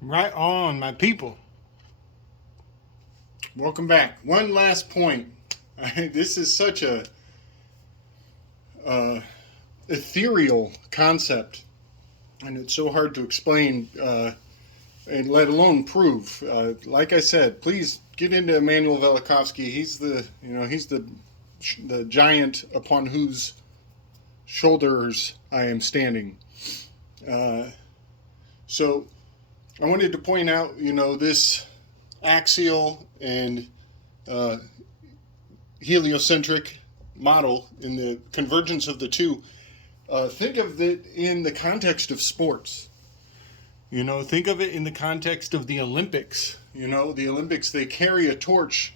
Right on, my people. Welcome back. One last point. This is such a uh, ethereal concept, and it's so hard to explain, and let alone prove. Like I said, please get into Emmanuel Velikovsky. He's the giant upon whose shoulders I am standing. Uh, so I wanted to point out, this axial and uh, heliocentric model in the convergence of the two. Think of it in the context of sports. Think of it in the context of the Olympics. The Olympics, they carry a torch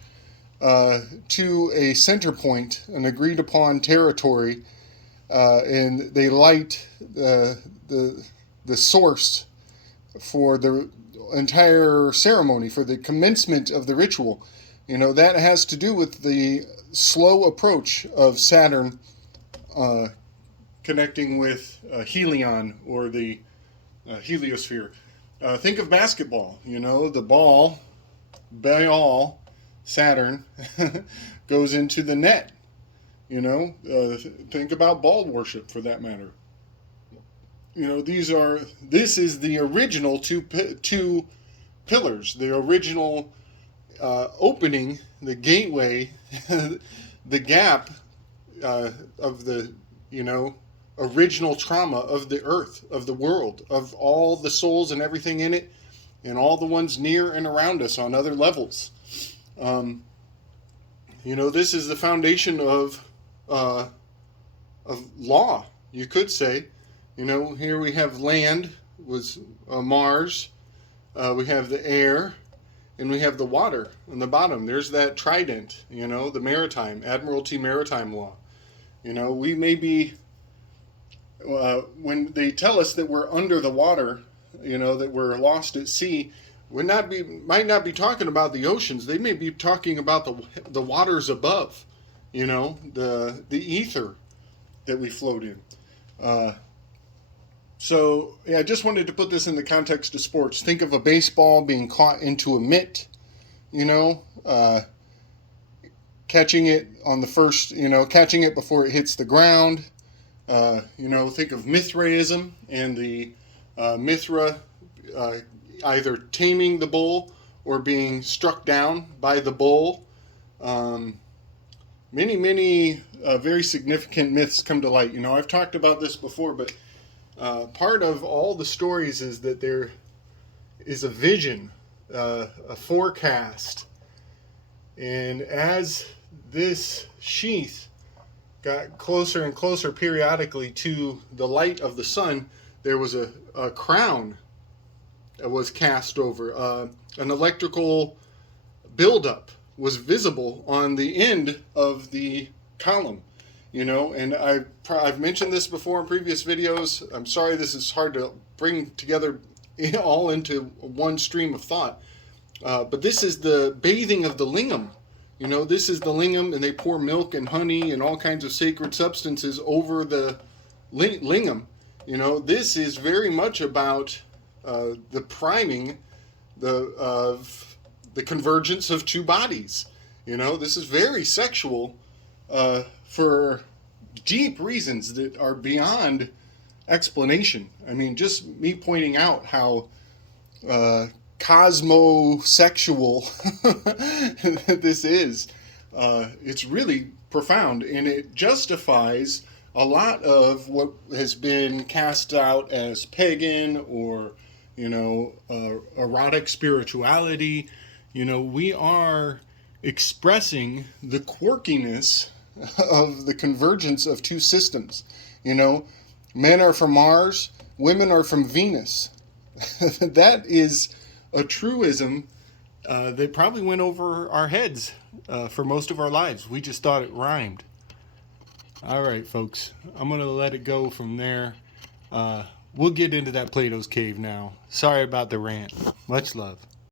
to a center point, an agreed upon territory, and they light the source for the entire ceremony, for the commencement of the ritual. That has to do with the slow approach of Saturn connecting with Helion, or the heliosphere. Think of basketball. The ball, Saturn, goes into the net. Think about ball worship, for that matter. This is the original two pillars, the original opening, the gateway, the gap of the original trauma of the earth, of the world, of all the souls and everything in it, and all the ones near and around us on other levels. This is the foundation of law, you could say. Here we have land, was Mars, we have the air, and we have the water on the bottom. There's that trident, the maritime, Admiralty Maritime Law. We may be, when they tell us that we're under the water, that we're lost at sea, might not be talking about the oceans. They may be talking about the waters above, the ether that we float in. So, yeah, I just wanted to put this in the context of sports. Think of a baseball being caught into a mitt, catching it on the first, catching it before it hits the ground. Think of Mithraism and the Mithra either taming the bull or being struck down by the bull. Many very significant myths come to light. I've talked about this before, but part of all the stories is that there is a vision, a forecast. And as this sheath got closer and closer periodically to the light of the sun, there was a crown that was cast over. An electrical buildup was visible on the end of the column. And I've mentioned this before in previous videos. I'm sorry this is hard to bring together all into one stream of thought. But this is the bathing of the lingam. This is the lingam, and they pour milk and honey and all kinds of sacred substances over the lingam. This is very much about the priming of the convergence of two bodies. This is very sexual for deep reasons that are beyond explanation. I mean, just me pointing out how cosmosexual this is, it's really profound, and it justifies a lot of what has been cast out as pagan or erotic spirituality. We are expressing the quirkiness of the convergence of two systems. Men are from Mars, women are from Venus. That is a truism that probably went over our heads for most of our lives. We just thought it rhymed. All right, folks, I'm going to let it go from there. We'll get into that Plato's Cave now. Sorry about the rant. Much love.